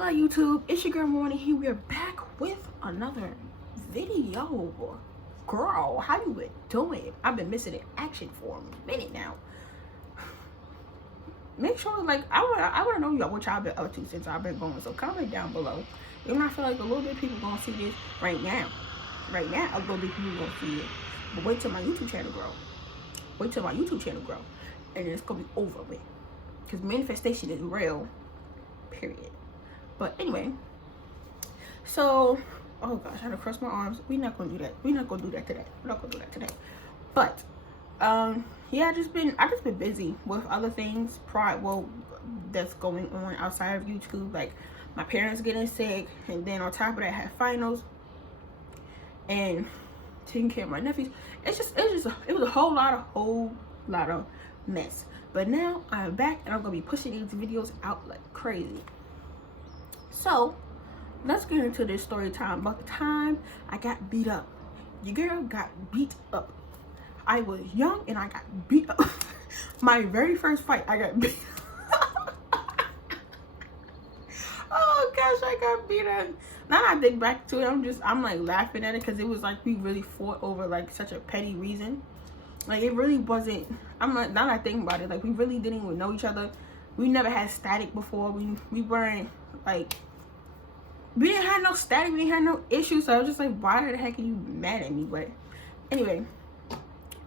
Hello YouTube, it's your girl Morning here. We're back with another video. Girl, how you been doing? I've been missing in action for a minute now. Make sure, like, I want to know y'all what y'all been up to since I've been going. So comment down below. And I feel like a little bit of people gonna see this right now. Right now, a little bit of people gonna see it. But wait till my YouTube channel grow. Wait till my YouTube channel grow, and then it's gonna be over with. Cause manifestation is real. Period. But anyway, so, oh gosh, I had to cross my arms. We're not gonna do that. We're not gonna do that today. We're not gonna do that today. But yeah, I just been busy with other things that's going on outside of YouTube. Like my parents getting sick, and then on top of that, I had finals and taking care of my nephews. It was a whole lot of mess. But now I'm back and I'm gonna be pushing these videos out like crazy. So let's get into this story time about the time I got beat up. Your girl got beat up. I was young and I got beat up. My very first fight, I got beat up. Oh gosh, I got beat up. Now I think back to it, I'm like laughing at it because it was like we really fought over like such a petty reason. Like it really wasn't. I'm like, now that I think about it, like we really didn't even know each other. We never had static before. We weren't like, we didn't have no static. We didn't have no issues. So I was just like, why the heck are you mad at me? But anyway,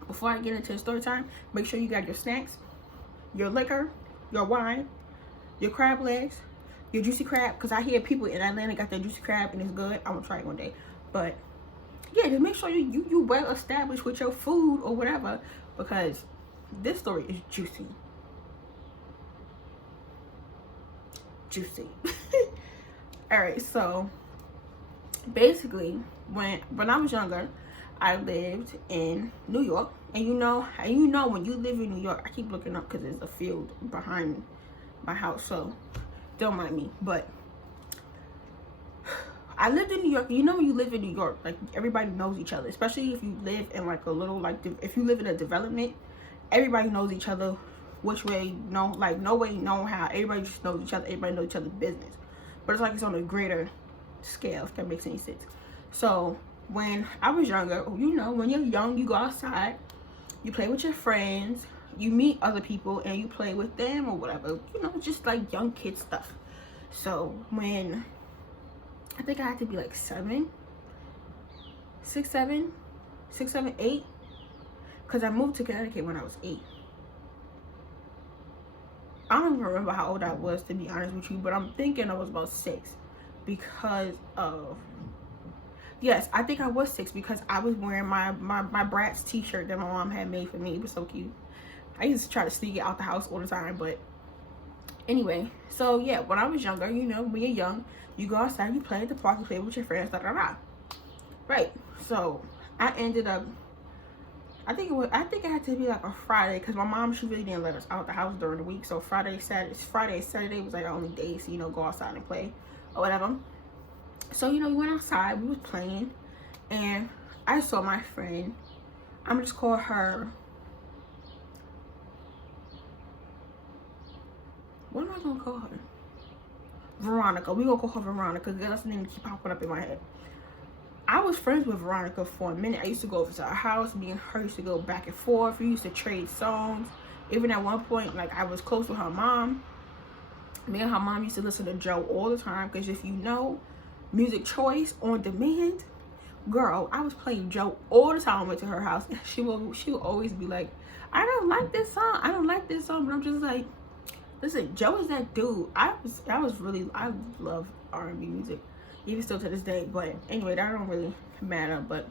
before I get into the story time, make sure you got your snacks, your liquor, your wine, your crab legs, your juicy crab. Because I hear people in Atlanta got that juicy crab and it's good. I'm gonna try it one day. But yeah, just make sure you well established with your food or whatever, because this story is juicy. Juicy. All right, so basically when I was younger, I lived in New York, and you know when you live in New York, I keep looking up because there's a field behind my house, so don't mind me. But I lived in New York. You know when you live in New York, like everybody knows each other, especially if you live in like a little, like if you live in a development, everybody knows each other. Which way, no, like no way, no how. Everybody just knows each other. Everybody knows each other's business. But it's like it's on a greater scale, if that makes any sense. So when I was younger, you know, when you're young, you go outside, you play with your friends, you meet other people, and you play with them or whatever. You know, just like young kid stuff. So when I think I had to be like 7, 8, because I moved to Connecticut when I was 8. I don't even remember how old I was, to be honest with you, but I'm thinking I was about 6 because of, yes, I think I was 6 because I was wearing my Bratz t-shirt that my mom had made for me. It was so cute. I used to try to sneak it out the house all the time, but anyway, so yeah, when I was younger, you know, when you're young, you go outside, you play at the park, you play with your friends, right? So I ended up, I think it had to be like a Friday, because my mom, she really didn't let us out the house during the week. So Friday, Saturday was like our only days to, you know, go outside and play or whatever. So, you know, we went outside, we was playing, and I saw my friend, I'm gonna just call her, what am I gonna call her? Veronica. We gonna call her Veronica because that's the name that keep popping up in my head. I was friends with Veronica for a minute. I used to go over to her house. Me and her used to go back and forth. We used to trade songs. Even at one point, like, I was close with her mom. Me and her mom used to listen to Joe all the time, because if you know Music Choice on Demand, girl, I was playing Joe all the time. I went to her house, and she would always be like, I don't like this song. I don't like this song. But I'm just like, listen, Joe is that dude. I love R&B music, even still to this day. But anyway, that don't really matter. But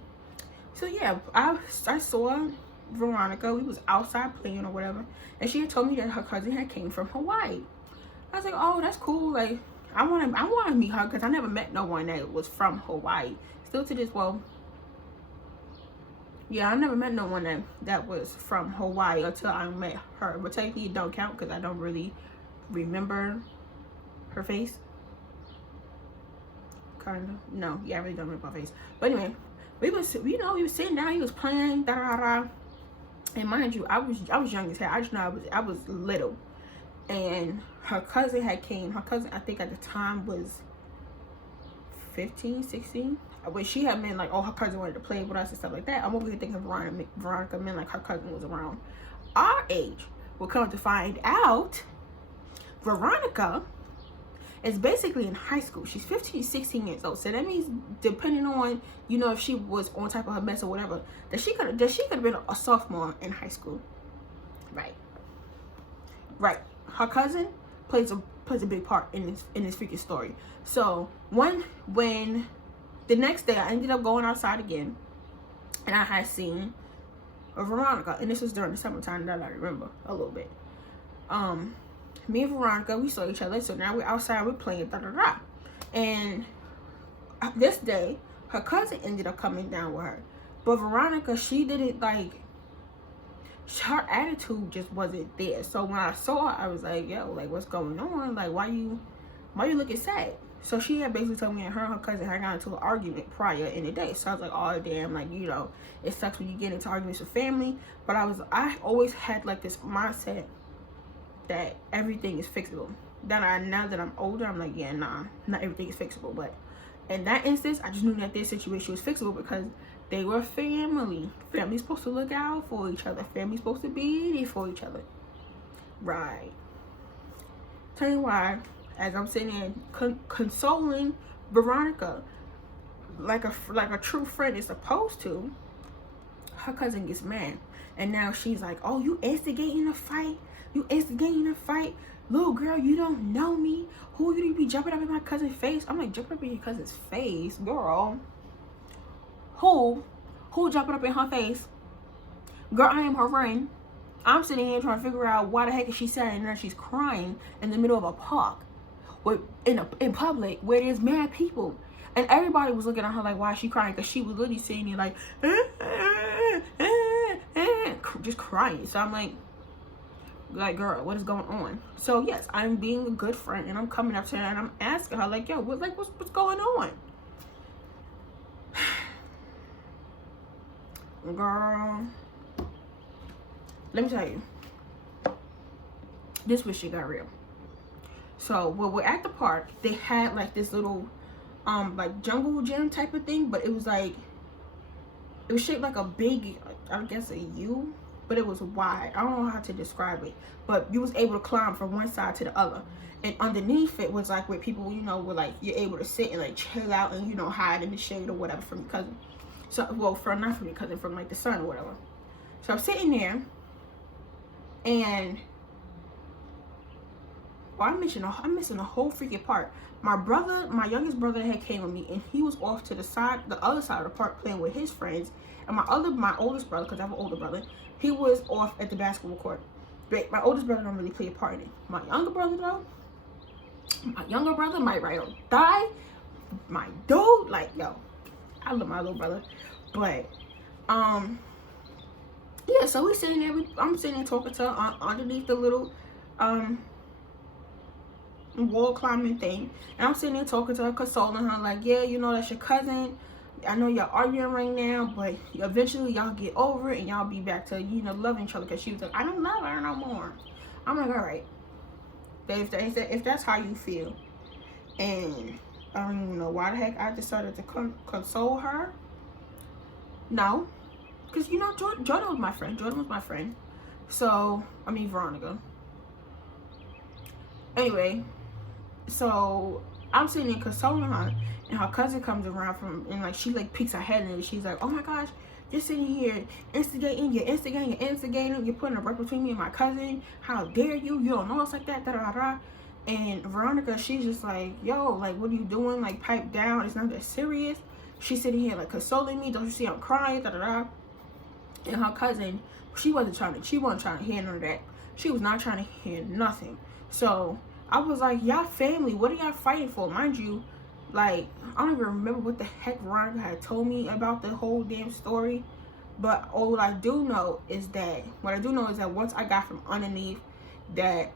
so yeah, I saw Veronica. We was outside playing or whatever, and she had told me that her cousin had came from Hawaii. I was like, oh, that's cool. Like, I want to meet her, because I never met no one that was from Hawaii. Still to this, well, yeah, I never met no one that was from Hawaii until I met her. But technically it don't count, because I don't really remember her face. Kind of. No, yeah, I really don't remember her face. But anyway, we was sitting down, he was playing, and mind you, I was young as hell. I just know I was little. And her cousin had came. Her cousin, I think at the time, was 15, 16. But she had meant like, oh, her cousin wanted to play with us and stuff like that. I'm over here thinking Veronica meant like her cousin was around our age. We'll come to find out, Veronica is basically in high school. She's 15, 16 years old. So that means, depending on, you know, if she was on top of her mess or whatever, that she could have been a sophomore in high school. Right. Her cousin plays a big part in this freaking story. So when the next day I ended up going outside again, and I had seen Veronica, and this was during the summertime that I remember a little bit. Me and Veronica, we saw each other. So now we're outside, we're playing and this day her cousin ended up coming down with her, but Veronica, she didn't like, her attitude just wasn't there. So when I saw her, I was like, yo, like, what's going on? Like, why you looking sad? So she had basically told me that her and her cousin had gotten into an argument prior in the day. So I was like, oh damn, like, you know, it sucks when you get into arguments with family. But I always had like this mindset that everything is fixable. Now that I'm older, I'm like, yeah, nah, not everything is fixable. But in that instance, I just knew that their situation was fixable because they were family. Family's supposed to look out for each other. Family's supposed to be there for each other. Right. Tell you why, as I'm sitting there consoling Veronica like a true friend is supposed to, her cousin gets mad. And now she's like, oh, you instigating a fight? You instigating a fight? Little girl, you don't know me. Who you be jumping up in my cousin's face? I'm like, jumping up in your cousin's face? Girl. Who jumping up in her face? Girl, I am her friend. I'm sitting here trying to figure out why the heck is she standing there. She's crying in the middle of a park, in public where there's mad people, and everybody was looking at her like, why is she crying? Because she was literally sitting there like, just crying. So I'm like, girl, what is going on? So yes, I'm being a good friend, and I'm coming up to her and I'm asking her like, yo, what's going on? Girl, let me tell you, this was shit got real. So when we're at the park, they had like this little like jungle gym type of thing, but it was shaped like a big, I guess a U, but it was wide. I don't know how to describe it, but you was able to climb from one side to the other, and underneath it was like where people, you know, were like, you're able to sit and like chill out and, you know, hide in the shade or whatever from your cousin. So, well, not from your cousin, from like the sun or whatever. So I'm sitting there, and I'm missing a whole freaking part. My youngest brother had came with me, and he was off to the other side of the park playing with his friends. And my oldest brother, because I have an older brother, he was off at the basketball court. But my oldest brother don't really play a part in it. My younger brother might ride or die. My dude, like, yo, I love my little brother. But yeah, so we sitting there, I'm sitting there talking to her underneath the little wall climbing thing, and I'm sitting there talking to her, consoling her like, yeah, you know, that's your cousin. I know y'all arguing right now, but eventually y'all get over it and y'all be back to, you know, loving each other. Because she was like, I don't love her no more. I'm like, all right, if that's how you feel. And I don't even know why the heck I decided to console her. No, because, you know, Jordan was my friend. So, I mean, Veronica. Anyway, so I'm sitting there consoling her, and her cousin comes around and like, she like peeks her head in, and she's like, oh my gosh, you're sitting here instigating, you're putting a rep between me and my cousin. How dare you? You don't know us like that, da da da. And Veronica, she's just like, yo, like, what are you doing? Like, pipe down. It's not that serious. She's sitting here like consoling me. Don't you see I'm crying? Da da da. And her cousin, she wasn't trying to hear none of that. She was not trying to hear nothing. So I was like, y'all family, what are y'all fighting for? Mind you, like, I don't even remember what the heck Veronica had told me about the whole damn story. But what I do know is that once I got from underneath that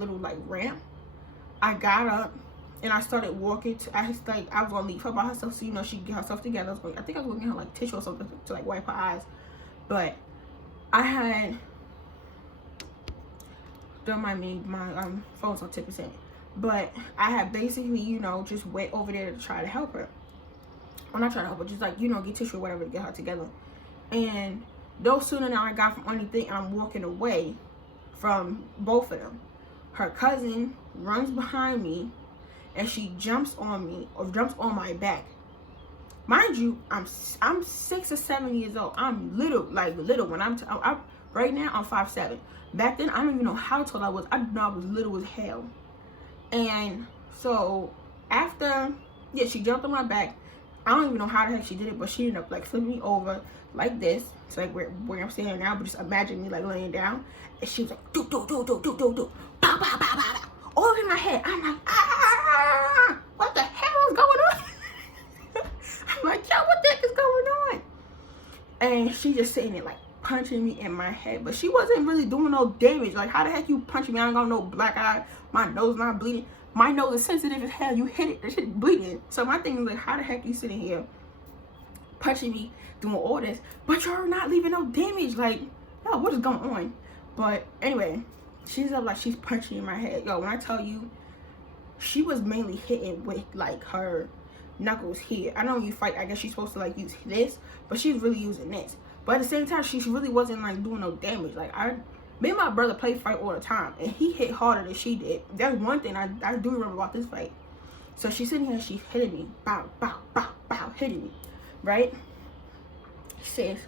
little like ramp, I got up and I started walking I was gonna leave her by herself, so, you know, she could get herself together. I think I was gonna get her like tissue or something to like wipe her eyes. But I had Don't mind me, my phone's on 10%. But I had basically, you know, just went over there to try to help her. Well, not trying to help her, just like, you know, get tissue or whatever to get her together. And no sooner than I got from anything, I'm walking away from both of them. Her cousin runs behind me and she jumps on me, or jumps on my back. Mind you, I'm 6 or 7 years old. I'm little, like little. When I'm right now, I'm 5'7". Back then, I don't even know how tall I was. I know I was little as hell. And so after, yeah, she jumped on my back. I don't even know how the heck she did it, but she ended up like flipping me over like this. It's like where I'm standing now, but just imagine me like laying down. And she was like, do, pow, pow, pow, pow, pow, all over my head. I'm like, ah, what the hell is going on? I'm like, yo, what the heck is going on? And she just sitting there like punching me in my head, but she wasn't really doing no damage. Like, how the heck you punching me? I don't got no black eye. My nose not bleeding. My nose is sensitive as hell. You hit it, the shit bleeding. So my thing is like, how the heck you sitting here punching me, doing all this, but you're not leaving no damage? Like, yo, what is going on? But anyway, she's up like she's punching in my head. Yo, when I tell you, she was mainly hitting with like her knuckles here. I know you fight, I guess she's supposed to like use this, but she's really using this. But at the same time, she really wasn't like doing no damage. Like, me and my brother play fight all the time, and he hit harder than she did. That's one thing I do remember about this fight. So she's sitting here, she's hitting me, bow, bow, bow, bow, hitting me, right? Sis,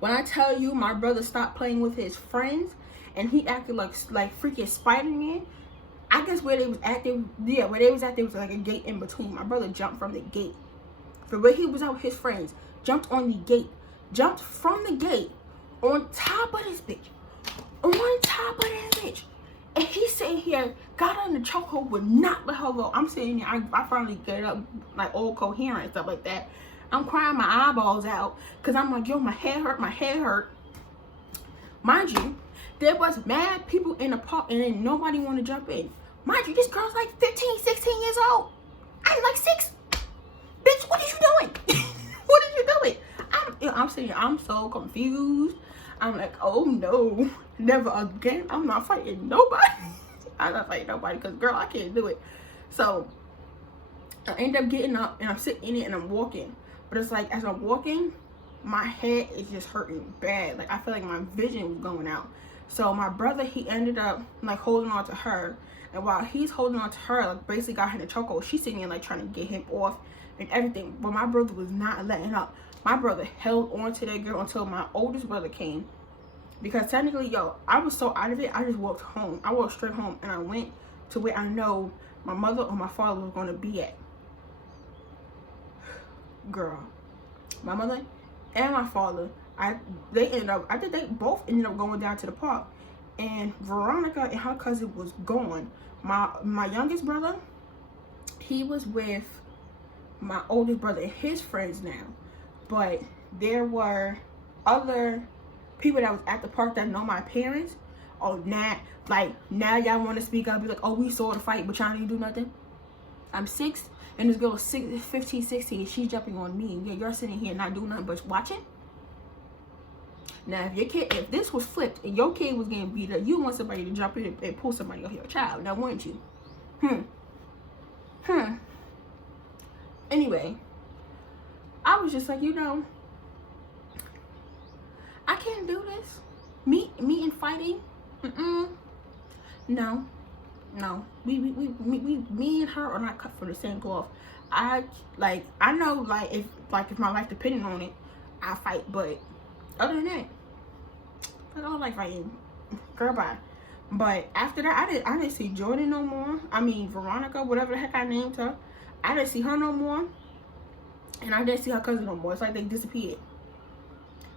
when I tell you my brother stopped playing with his friends, and he acted like freaking Spider-Man. I guess where they was at, there was like a gate in between. My brother jumped from the gate. From where he was out with his friends, jumped on the gate, jumped from the gate on top of this bitch. On top of this bitch. And he's sitting here, got her in the chokehold, would not let her go. I'm sitting there, I finally get up, like all coherent and stuff like that. I'm crying my eyeballs out, because I'm like, yo, my head hurt. Mind you, there was mad people in the park, and then nobody want to jump in. Mind you, this girl's like 15, 16 years old. I'm like 6. Bitch, what are you doing? What are you doing? I'm sitting here, I'm so confused. I'm like, oh no, never again. I'm not fighting nobody. I'm not fighting nobody, because girl, I can't do it. So I end up getting up and I'm sitting in it and I'm walking. But it's like, as I'm walking, my head is just hurting bad. Like, I feel like my vision was going out. So my brother, he ended up like holding on to her. And while he's holding on to her, like basically got her in the chokehold, she's sitting there like trying to get him off and everything. But my brother was not letting up. My brother held on to that girl until my oldest brother came. Because technically, yo, I was so out of it, I just walked home. I walked straight home and I went to where I know my mother or my father was going to be at. Girl, my mother and my father, I think they both ended up going down to the park. And Veronica and her cousin was gone. My youngest brother, he was with my oldest brother and his friends now. But there were other people that was at the park that know my parents. Oh, now y'all want to speak up, be like, oh, we saw the fight, but y'all didn't do nothing. I'm 6, and this girl was 15, 16, and she's jumping on me. Yeah, you're sitting here not doing nothing but watching. Now, if this was flipped and your kid was getting beat up, you want somebody to jump in and pull somebody off your child, now wouldn't you? Anyway, I was just like, you know, I can't do this. Me and fighting. No. Me and her are not cut from the same cloth. I know if my life depended on it, I fight. But other than that, I don't like fighting. Girl, bye. But after that, I didn't see Jordan no more. I mean, Veronica, whatever the heck I named her. I didn't see her no more. And I didn't see her cousin no more. It's like they disappeared.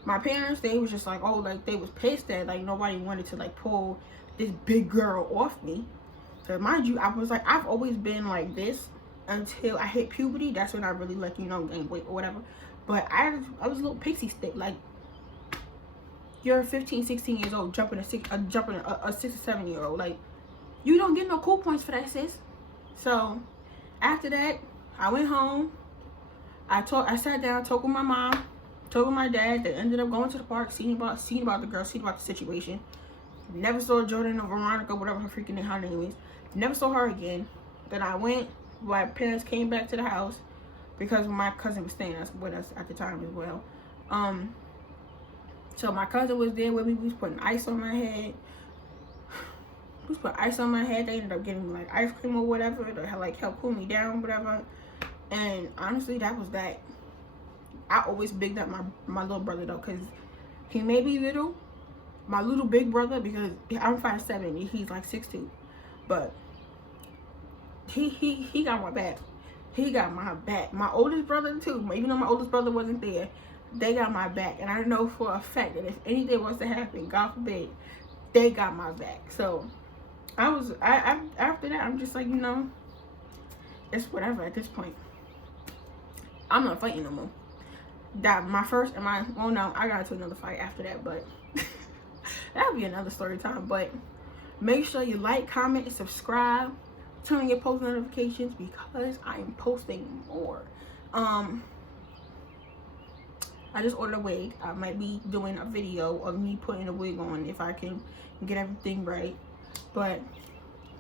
My parents, they was just like, oh, like they was pissed that like nobody wanted to like pull this big girl off me. So mind you, I was like, I've always been like this until I hit puberty. That's when I really like, you know, gained weight or whatever. But I was a little pixie stick. Like, you're 15, 16 years old jumping a 6 or 7 year old. Like, you don't get no cool points for that, sis. So after that, I went home. I sat down, talked with my mom, talked with my dad. They ended up going to the park, seeing about the girl, seeing about the situation. Never saw Jordan or Veronica, whatever her freaking name, her name is. Never saw her again. Then I went, my parents came back to the house because my cousin was staying with us at the time as well. So my cousin was there with me. We was putting ice on my head. We was putting ice on my head. They ended up getting me like ice cream or whatever to like help cool me down, whatever. And honestly, that was that. I always bigged up my little brother though, cause he may be little, my little big brother, because I'm 5'7", he's like 6'2", but he got my back. He got my back. My oldest brother too, even though my oldest brother wasn't there, they got my back. And I know for a fact that if anything was to happen, God forbid, they got my back. So I after that, I'm just like, you know, it's whatever at this point. I'm not fighting no more. That my first and my, well, no, I got into another fight after that, but that'll be another story time. But make sure you like, comment, and subscribe. Turn on your post notifications because I am posting more. I just ordered a wig. I might be doing a video of me putting a wig on if I can get everything right. But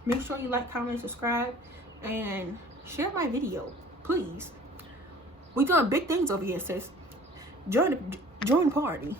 make sure you like, comment, subscribe, and share my video, please. We doing big things over here, sis. Join the party.